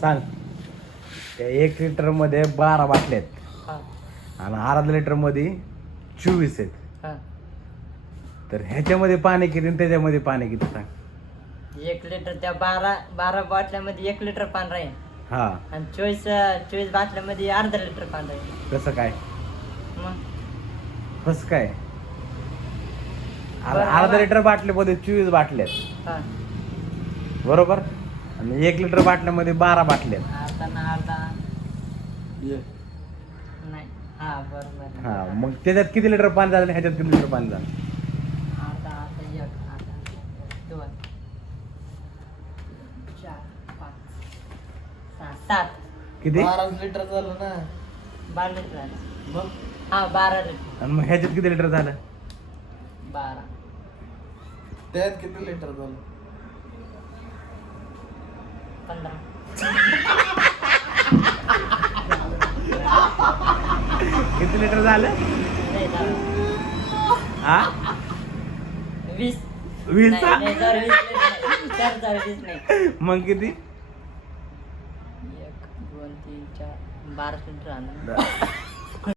सांग. त्या 1 लिटर मध्ये 12 बाटल्या आहेत हा आणि अर्धा लिटर मध्ये 24 आहेत. हा तर ह्याच्यामध्ये पाणी किती आणि त्याच्यामध्ये पाणी किती सांग. 1 लिटर त्या 12 बाटल्यामध्ये 1 लिटर पाणी राहील हा आणि 24 बाटल्यामध्ये अर्धा लिटर पाणी राहील. कसं काय मग कसं काय बरं, अर्धा मला- लिटर बाटलीमध्ये 24 बाटल्या आहेत हा बरोबर आणि 1 लिटर बाटल्यामध्ये 12 बाटल्या आहेत. अर्धा ना अर्धा नाही. हा बरोबर. हा मग त्याच्यात किती लिटर पाणी झालं आणि ह्याच्यात किती लिटर पाणी झालं. अर्धा अर्धा 1 अर्धा 2 4 5 6 7 किती 12 लिटर झालं ना 12 लिटर झालं. मग हा 12 लिटर. आणि मग ह्याच्यात किती लिटर झालं. 12 त्यात किती लिटर झालं 15 किती लिटर झालं नाही झालं. हा 20 20 नाही, नाही, जरा 20 लिटर नाही. जरा 20 नाही. मग किती 1 2 3 4 12 लिटर आणलं.